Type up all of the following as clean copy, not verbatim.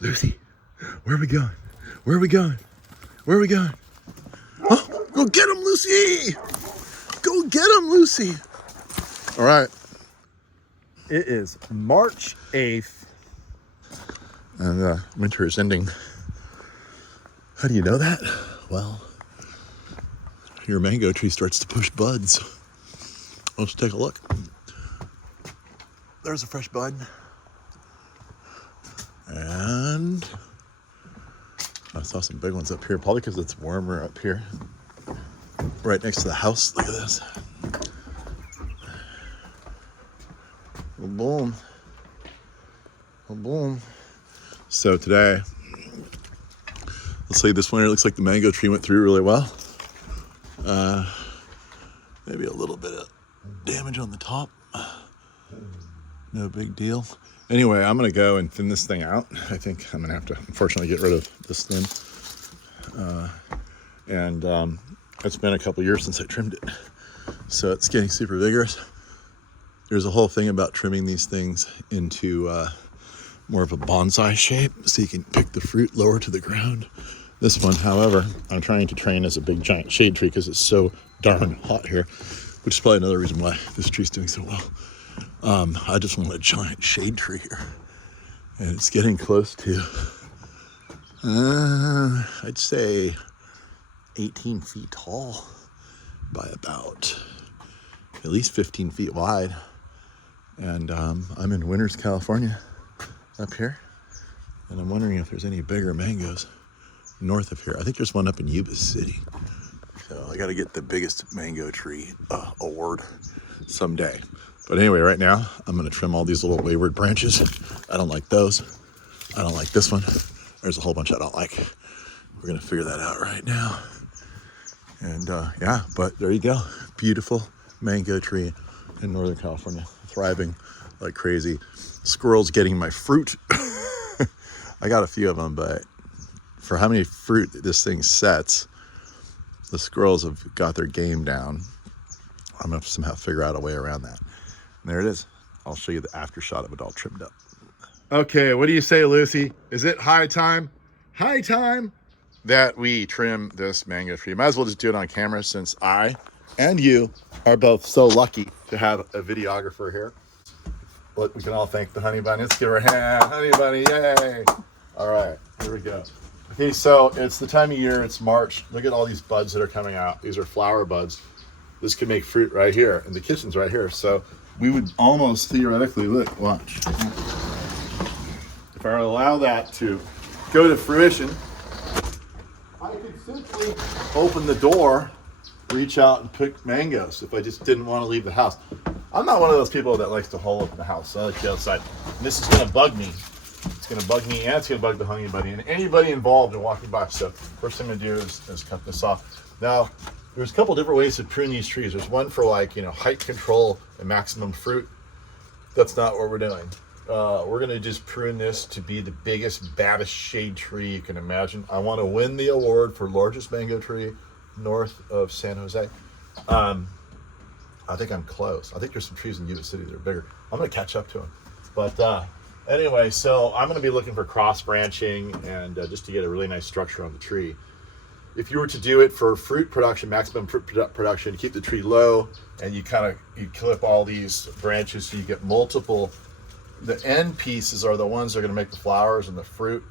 Lucy, where are we going? Where are we going? Where are we going? Oh, go get him, Lucy! Go get him, Lucy! All right. It is March 8th. And winter is ending. How do you know that? Well, your mango tree starts to push buds. Let's take a look. There's a fresh bud. And I saw some big ones up here, probably because it's warmer up here. Right next to the house. Look at this. Boom. Boom. So today, let's say this winter looks like the mango tree went through really well. Maybe a little bit of damage on the top. No big deal. Anyway, I'm gonna go and thin this thing out. I think I'm gonna have to, unfortunately, get rid of this stem. It's been a couple years since I trimmed it. So it's getting super vigorous. There's a whole thing about trimming these things into more of a bonsai shape so you can pick the fruit lower to the ground. This one, however, I'm trying to train as a big giant shade tree because it's so darn hot here, which is probably another reason why this tree's doing so well. I just want a giant shade tree here. And it's getting close to, I'd say 18 feet tall by about at least 15 feet wide. And I'm in Winters, California, up here. And I'm wondering if there's any bigger mangoes north of here. I think there's one up in Yuba City. So I got to get the biggest mango tree award someday. But anyway, right now, I'm going to trim all these little wayward branches. I don't like those. I don't like this one. There's a whole bunch I don't like. We're going to figure that out right now. And yeah, but there you go. Beautiful mango tree in Northern California, thriving like crazy. Squirrels getting my fruit. I got a few of them, but for how many fruit this thing sets, the squirrels have got their game down. I'm going to somehow figure out a way around that. And there it is. I'll show you the after shot of it all trimmed up. Okay, what do you say, Lucy? Is it high time? High time that we trim this mango tree. Might as well just do it on camera since I and you are both so lucky to have a videographer here. But we can all thank the honey bunny. Let's give her a hand. Honey bunny, yay. All right, here we go. Okay, so it's the time of year, it's March. Look at all these buds that are coming out. These are flower buds. This could make fruit right here, and the kitchen's right here. So we would almost theoretically, look, watch. If I allow that to go to fruition, I could simply open the door, reach out and pick mangoes if I just didn't want to leave the house. I'm not one of those people that likes to hole up in the house. So I like to go outside. And this is going to bug me. It's going to bug me, and it's going to bug the honey bunny and anybody involved in walking by. So first thing I'm going to do is cut this off. Now, there's a couple different ways to prune these trees. There's one for height control and maximum fruit. That's not what we're doing. We're going to just prune this to be the biggest, baddest shade tree you can imagine. I want to win the award for largest mango tree north of San Jose. I think I'm close. I think there's some trees in Yuba City that are bigger. I'm going to catch up to them. But anyway, so I'm going to be looking for cross branching and just to get a really nice structure on the tree. If you were to do it for fruit production, maximum fruit production, to keep the tree low, and you clip all these branches so you get multiple. The end pieces are the ones that are going to make the flowers and the fruit,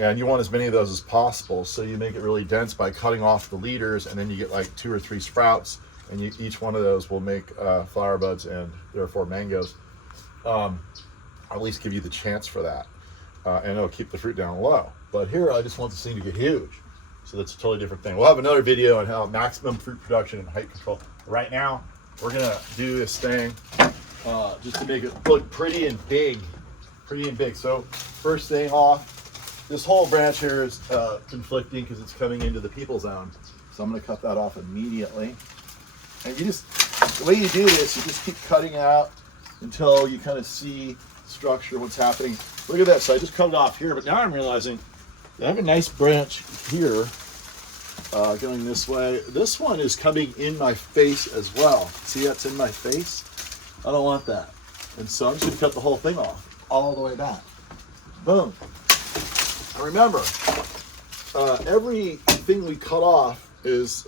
and you want as many of those as possible. So you make it really dense by cutting off the leaders, and then you get like 2 or 3 sprouts, and each one of those will make flower buds and therefore mangoes. At least give you the chance for that, and it'll keep the fruit down low. But here, I just want this thing to get huge. So that's a totally different thing. We'll have another video on how maximum fruit production and height control. Right now, we're gonna do this thing just to make it look pretty and big. So first thing off, this whole branch here is conflicting because it's coming into the people zone. So I'm gonna cut that off immediately. And the way you do this, you just keep cutting out until you kind of see structure, what's happening. Look at that, so I just cut it off here, but now I'm realizing I have a nice branch here going this way. This one is coming in my face as well. See, that's in my face. I don't want that. And so I'm just gonna cut the whole thing off, all the way back. Boom. remember, everything we cut off is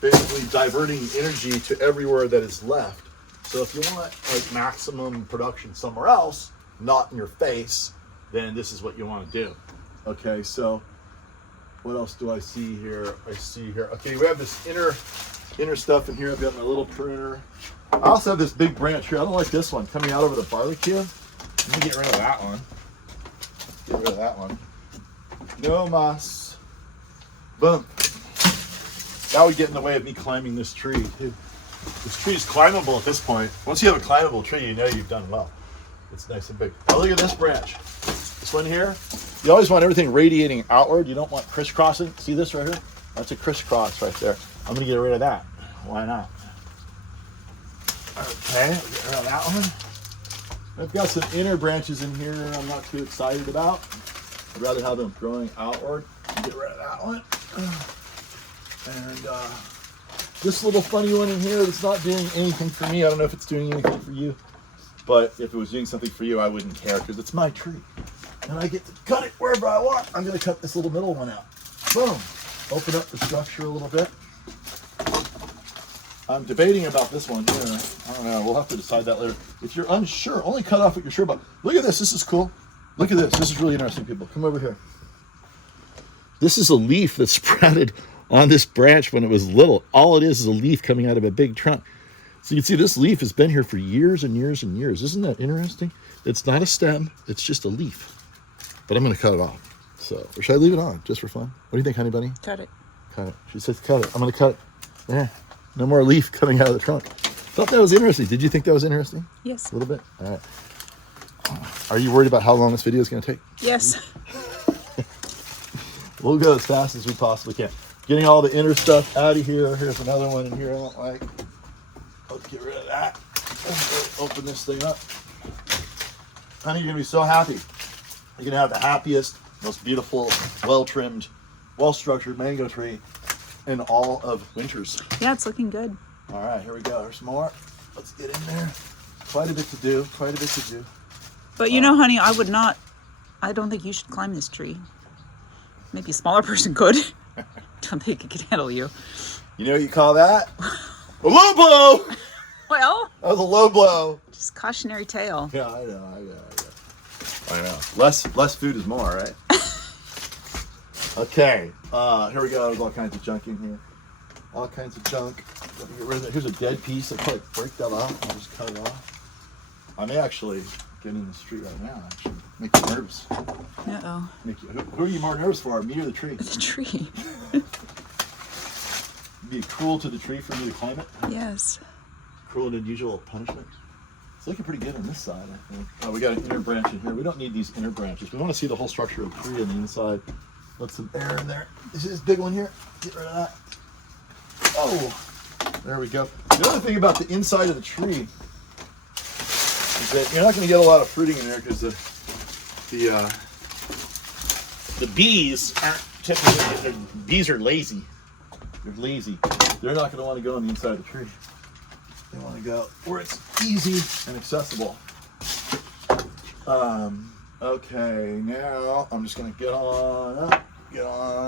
basically diverting energy to everywhere that is left. So if you want like maximum production somewhere else, not in your face, then this is what you want to do. Okay, so what else do I see here? I see here, okay, we have this inner stuff in here. I've got my little pruner. I also have this big branch here. I don't like this one coming out over the barbecue. Let me get rid of that one. Get rid of that one. No mas. Boom. That would get in the way of me climbing this tree. Dude, this tree is climbable at this point. Once you have a climbable tree, you know you've done well. It's nice and big. Now look at this branch. This one here. You always want everything radiating outward. You don't want crisscrossing. See this right here? That's a crisscross right there. I'm going to get rid of that. Why not? Okay, I'll get rid of that one. I've got some inner branches in here I'm not too excited about. I'd rather have them growing outward. Get rid of that one. And this little funny one in here that's not doing anything for me. I don't know if it's doing anything for you. But if it was doing something for you, I wouldn't care because it's my tree. And I get to cut it wherever I want. I'm going to cut this little middle one out. Boom. Open up the structure a little bit. I'm debating about this one here. I don't know. We'll have to decide that later. If you're unsure, only cut off what you're sure about. Look at this. This is cool. Look at this. This is really interesting, people. Come over here. This is a leaf that sprouted on this branch when it was little. All it is a leaf coming out of a big trunk. So you can see this leaf has been here for years and years and years. Isn't that interesting? It's not a stem. It's just a leaf. But I'm going to cut it off. So, or should I leave it on just for fun? What do you think, honey bunny? Cut it. Cut it. She says cut it. I'm going to cut it. Yeah. No more leaf coming out of the trunk. Thought that was interesting. Did you think that was interesting? Yes. A little bit? All right. Are you worried about how long this video is going to take? Yes. We'll go as fast as we possibly can. Getting all the inner stuff out of here. Here's another one in here I don't like. Let's get rid of that. Open this thing up. Honey, you're going to be so happy. You're going to have the happiest, most beautiful, well-trimmed, well-structured mango tree in all of Winters. Yeah, it's looking good. All right, here we go. There's more. Let's get in there. Quite a bit to do. Quite a bit to do. But you know, honey, I don't think you should climb this tree. Maybe a smaller person could. Don't think it could handle you. You know what you call that? A low blow! Well, That was a low blow. just cautionary tale. Yeah, I know. Less food is more, right? Okay. Here we go. There's all kinds of junk in here. All kinds of junk. Let me get rid of that. Here's a dead piece. I'll probably break that off. I'll just cut it off. I may actually get in the street right now, actually. Make you nervous. Uh-oh. Who are you more nervous for, me or the tree? The tree. Be cruel to the tree for me to climb it? Yes. Cruel and unusual punishment. It's looking pretty good on this side, I think. Oh, we got an inner branch in here. We don't need these inner branches. We want to see the whole structure of the tree on the inside. Let some air in there. This is this big one here. Get rid of that. Oh, there we go. The other thing about the inside of the tree is that you're not going to get a lot of fruiting in there because the bees aren't typically, bees are lazy. They're lazy. They're not going to want to go on the inside of the tree. They want to go where it's easy and accessible. Okay, now I'm just going to get on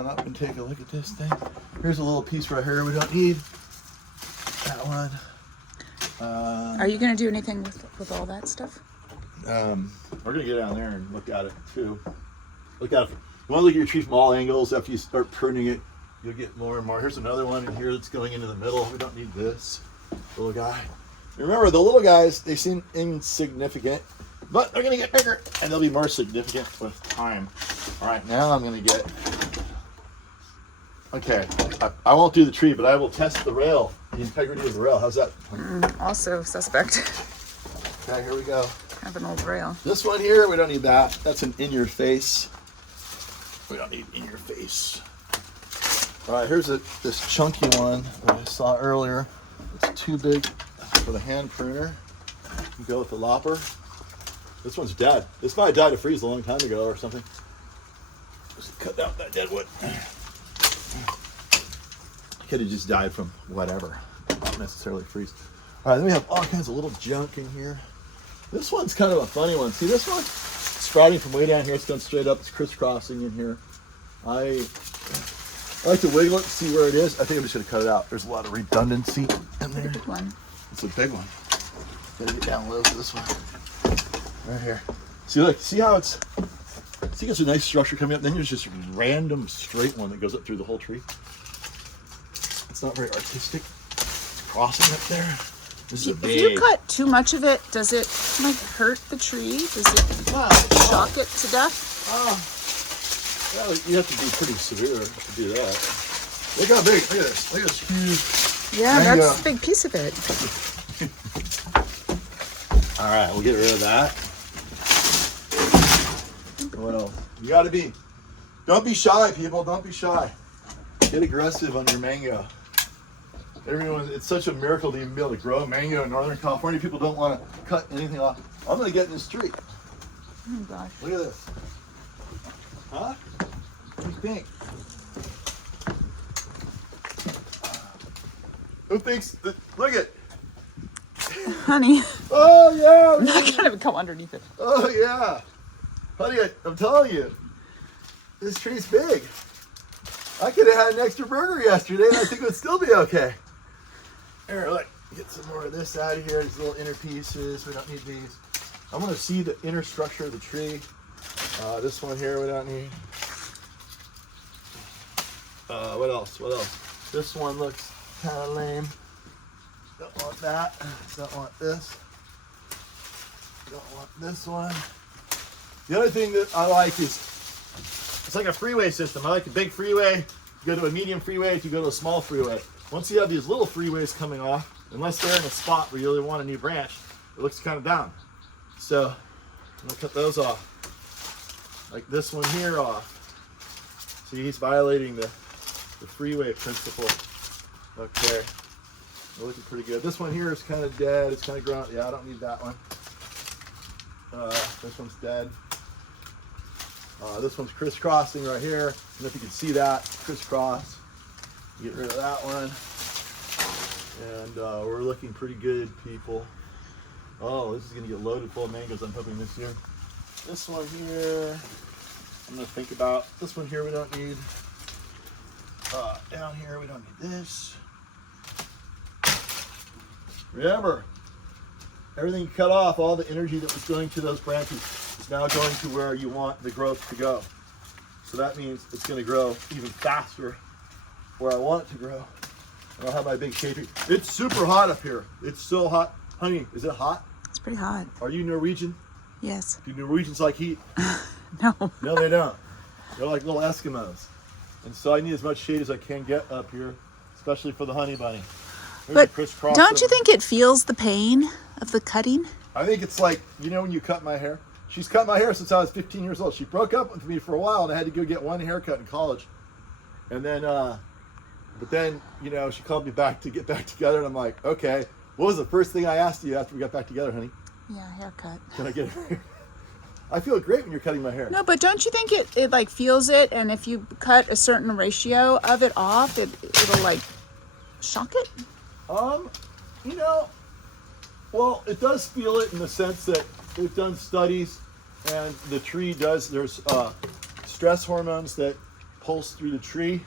up and take a look at this thing. Here's a little piece right here we don't need. That one. Are you going to do anything with all that stuff? We're going to get down there and look at it too. Look at it. You want to look at your tree from all angles. After you start pruning it, you'll get more and more. Here's another one in here that's going into the middle. We don't need this little guy. Remember, the little guys, they seem insignificant, but they're going to get bigger, and they'll be more significant with time. All right, now I'm going to get... Okay, I won't do the tree, but I will test the rail, the integrity of the rail. How's that? Also suspect. Okay, here we go. Have an old rail. This one here, we don't need that. That's an in-your-face. We don't need in-your-face. All right, here's this chunky one that I saw earlier. It's too big for the hand pruner. You go with the lopper. This one's dead. This guy died of freeze a long time ago or something. Just cut out that dead wood. Could have just died from whatever, not necessarily freeze. All right, then we have all kinds of little junk in here. This one's kind of a funny one. See this one? sprouting from way down here. It's going straight up. It's crisscrossing in here. I like to wiggle it to see where it is. I think I'm just going to cut it out. There's a lot of redundancy in there. Big one. It's a big one. Gotta get down low for this one. Right here. See, look. See how it's. See, it's a nice structure coming up. Then there's just a random straight one that goes up through the whole tree. It's not very artistic. It's crossing up there. This is a big. If you cut too much of it, does it like hurt the tree? Does it shock it to death? Well, you have to be pretty severe to do that. Look how big. Look at this. Look at this huge. Yeah, mango. that's a big piece of it. All right, we'll get rid of that. What else? You gotta be. Don't be shy, people. Don't be shy. Get aggressive on your mango. Everyone, it's such a miracle to even be able to grow mango in Northern California. People don't want to cut anything off. I'm gonna get in this tree. Oh my gosh. Look at this. Huh? What do you think? Who thinks that? Look at. Honey, Oh yeah. I'm not gonna come underneath it. Oh yeah. Honey, I'm telling you, this tree's big. I could have had an extra burger yesterday and I think it would still be okay. Here, look, get some more of this out of here. These little inner pieces, we don't need these. I'm gonna see the inner structure of the tree. This one here we don't need. What else? What else? This one looks kind of lame. Don't want that. Don't want this. Don't want this one. The other thing that I like is it's like a freeway system. I like a big freeway. You go to a medium freeway, you go to a small freeway. Once you have these little freeways coming off, unless they're in a spot where you really want a new branch, it looks kind of down. So I'm gonna cut those off. Like this one here off. See, he's violating the freeway principle. Okay. They're looking pretty good. This one here is kind of dead. It's kind of grown. Yeah, I don't need that one. This one's dead. This one's crisscrossing right here. I don't know if you can see that. Crisscross. Get rid of that one. And we're looking pretty good, people. Oh, this is going to get loaded full of mangoes, I'm hoping, this year. This one here, I'm going to think about. This one here we don't need. Down here we don't need this. Remember, everything you cut off, all the energy that was going to those branches is now going to where you want the growth to go. So that means it's going to grow even faster where I want it to grow. And I'll have my big shade tree. It's super hot up here. It's so hot. Honey, is it hot? It's pretty hot. Are you Norwegian? Yes. Do Norwegians like heat? No. No, they don't. They're like little Eskimos. And so I need as much shade as I can get up here, especially for the honey bunny. There's But a crisscross don't you over. think it feels the pain of the cutting? I think it's like, you know when you cut my hair? She's cut my hair since I was 15 years old. She broke up with me for a while and I had to go get one haircut in college. And then, but then, you know, she called me back to get back together and I'm like, okay, what was the first thing I asked you after we got back together, honey? Yeah, haircut. Can I get a haircut? I feel great when you're cutting my hair. No, but don't you think it like feels it, and if you cut a certain ratio of it off, it'll like shock it? You know, well, it does feel it in the sense that they've done studies and the tree does, there's stress hormones that pulse through the tree,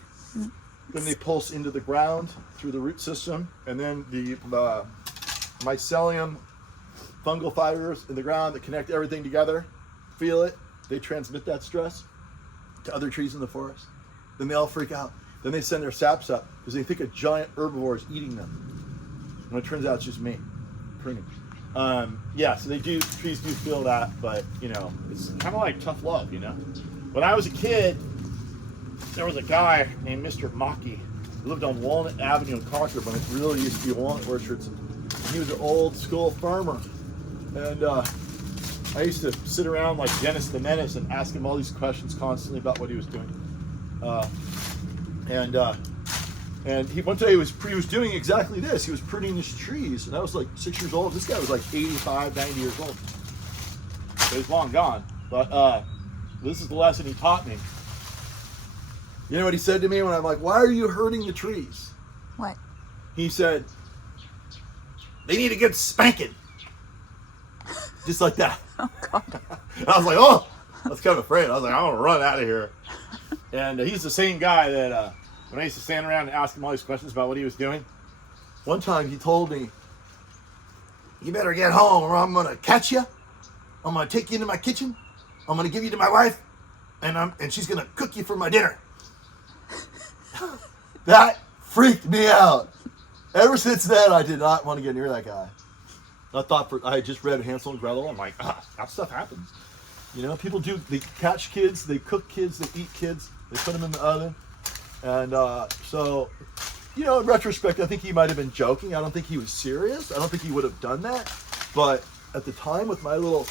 then they pulse into the ground through the root system, and then the mycelium fungal fibers in the ground that connect everything together feel it. They transmit that stress to other trees in the forest. Then they all freak out. Then they send their saps up because they think a giant herbivore is eating them. When it turns out it's just me pruning. Yeah, so trees do feel that, but you know, it's kind of like tough love, you know? When I was a kid, there was a guy named Mr. Maki who lived on Walnut Avenue in Concord when it really used to be walnut orchards. He was an old school farmer. And I used to sit around like Dennis the Menace and ask him all these questions constantly about what he was doing. And he one day he was doing exactly this. He was pruning his trees, and I was like 6 years old. This guy was like 85, 90 years old. So he's long gone. But this is the lesson he taught me. You know what he said to me when I'm like, "Why are you hurting the trees?" What? He said, "They need a good spanking." Just like that. Oh God. I was like, oh, was kind of afraid. I was like, I'm going to run out of here. And he's the same guy that when I used to stand around and ask him all these questions about what he was doing, one time he told me, you better get home or I'm going to catch you. I'm going to take you into my kitchen. I'm going to give you to my wife. And she's going to cook you for my dinner. That freaked me out. Ever since then, I did not want to get near that guy. I had just read Hansel and Gretel. I'm like, that stuff happens. You know, people they catch kids, they cook kids, they eat kids, they put them in the oven. And so, you know, in retrospect, I think he might have been joking. I don't think he was serious. I don't think he would have done that. But at the time, with my little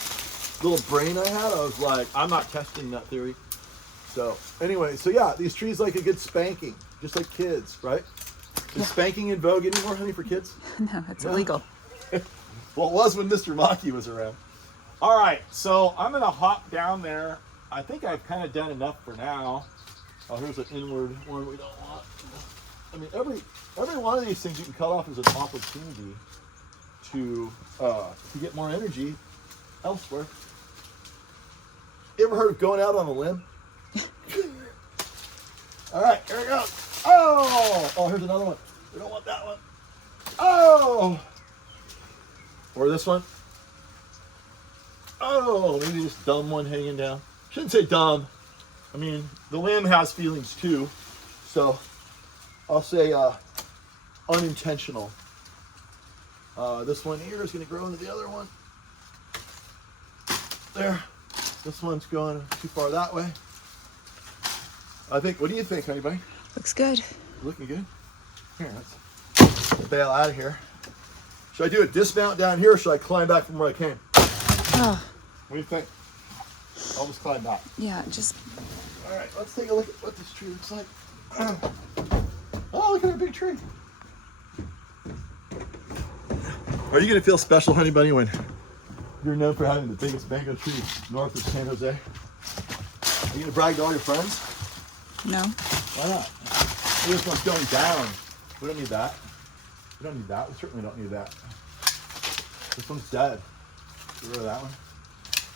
brain I had, I was like, I'm not testing that theory. So anyway, yeah, these trees like a good spanking, just like kids, right? Is spanking in vogue anymore, honey, for kids? No, it's illegal. Well, it was when Mr. Maki was around. All right, so I'm going to hop down there. I think I've kind of done enough for now. Oh, here's an inward one we don't want. I mean, every one of these things you can cut off as an opportunity to get more energy elsewhere. You ever heard of going out on a limb? All right, here we go. Oh, here's another one. We don't want that one. Oh, or this one. Oh, maybe this dumb one hanging down. Shouldn't say dumb. I mean, the limb has feelings too. So I'll say unintentional. This one here is going to grow into the other one. There. This one's going too far that way. What do you think, anybody? Looks good. Looking good. Here, let's bail out of here. Should I do a dismount down here or should I climb back from where I came? Oh. What do you think? I'll just climb back. Yeah, just... All right, let's take a look at what this tree looks like. Oh, look at that big tree. Are you going to feel special, honey bunny, when you're known for having the biggest mango tree north of San Jose? Are you going to brag to all your friends? No. Why not? This one's going down. We don't need that. We don't need that. We certainly don't need that. This one's dead. Get rid of that one.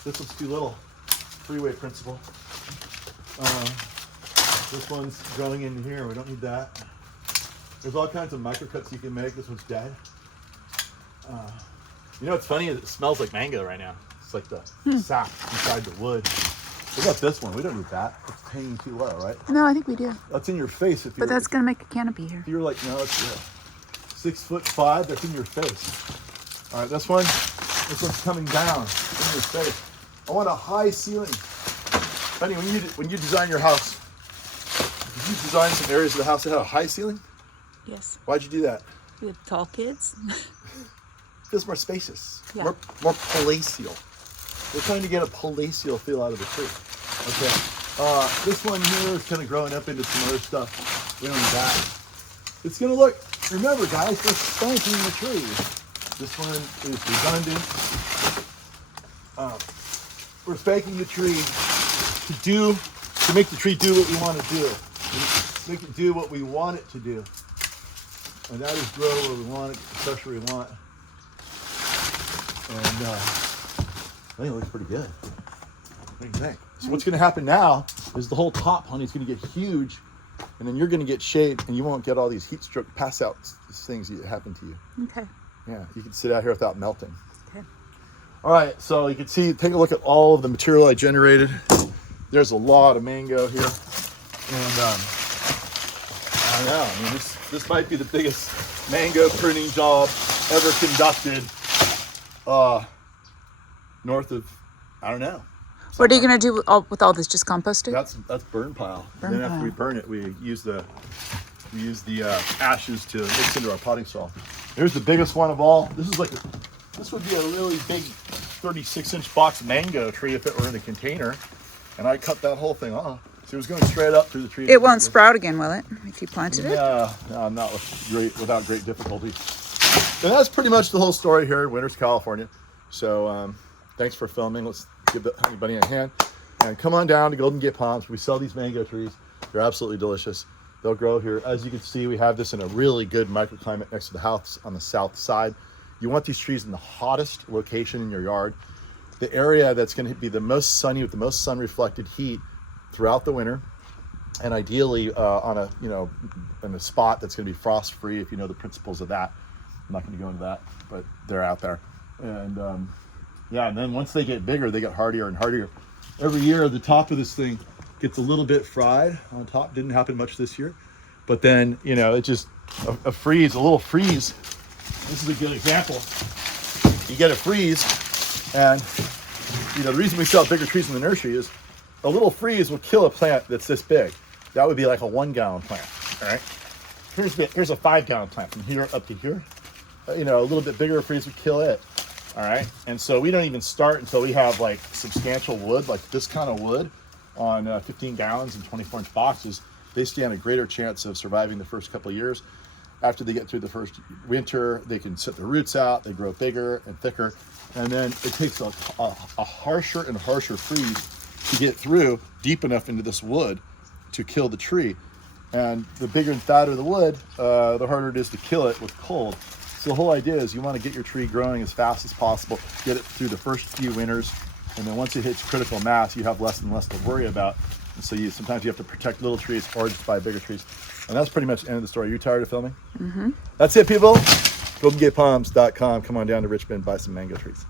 This one's too little. Freeway principle. This one's growing in here. We don't need that. There's all kinds of microcuts you can make. This one's dead. You know what's funny is it smells like mango right now. It's like the sap inside the wood. What about this one? We don't need that. It's hanging too low, right? No, I think we do. That's in your face. But that's going to make a canopy here. If you're like, no, it's 6'5", that's in your face. All right, this one's coming down in your face. I want a high ceiling. Honey, when you design your house, did you design some areas of the house that had a high ceiling? Yes. Why'd you do that? We have tall kids. Feels more spacious, Yeah. more palatial. We're trying to get a palatial feel out of the tree. Okay. This one here is kind of growing up into some other stuff. We don't need that. It's gonna look. Remember, guys, we're spanking the tree. This one is redundant. We're spanking the tree to make the tree do what we want to do. Make it do what we want it to do. And that is grow where we want it, the pressure we want. And I think it looks pretty good. What do you think? So what's going to happen now is the whole top, honey, is going to get huge, and then you're going to get shade, and you won't get all these heat stroke pass out things that happen to you. Okay. Yeah, you can sit out here without melting. Okay. All right, so you can see, take a look at all of the material I generated. There's a lot of mango here, and I don't know. I mean, this might be the biggest mango pruning job ever conducted. North of, I don't know. What are you going to do with all this? Just compost it? That's burn pile. Burn And then after pile. we burn it, we use the ashes to mix into our potting soil. Here's the biggest one of all. This would be a really big 36-inch box mango tree if it were in a container. And I cut that whole thing off. So it was going straight up through the tree. It won't sprout again, will it? If you planted it? No, not without great difficulty. And that's pretty much the whole story here in Winters, California. So thanks for filming. Let's give everybody a hand. And come on down to Golden Gate Palms. We sell these mango trees. They're absolutely delicious. They'll grow here. As you can see, we have this in a really good microclimate next to the house on the south side. You want these trees in the hottest location in your yard. the area that's going to be the most sunny with the most sun reflected heat throughout the winter, and ideally on a in a spot that's going to be frost free, if you know the principles of that. I'm not going to go into that, but they're out there. And yeah, and then once they get bigger, they get hardier and hardier. Every year the top of this thing gets a little bit fried on top. Didn't happen much this year, but then it just a little freeze. This is a good example. You get a freeze, and the reason we sell bigger trees in the nursery is a little freeze will kill a plant that's this big. That would be like a 1 gallon plant. All right, here's a 5 gallon plant from here up to here. A little bit bigger freeze would kill it. All right, and so we don't even start until we have like substantial wood, like this kind of wood, on 15 gallons and 24-inch boxes. They stand a greater chance of surviving the first couple of years. After they get through the first winter, they can set their roots out, they grow bigger and thicker, and then it takes a harsher and harsher freeze to get through deep enough into this wood to kill the tree. And the bigger and fatter the wood, the harder it is to kill it with cold. So the whole idea is you want to get your tree growing as fast as possible, get it through the first few winters, and then once it hits critical mass, you have less and less to worry about. And so sometimes you have to protect little trees or just buy bigger trees. And that's pretty much the end of the story. Are you tired of filming? Mm-hmm. That's it, people. GoldenGatePalms.com. Come on down to Richmond, buy some mango trees.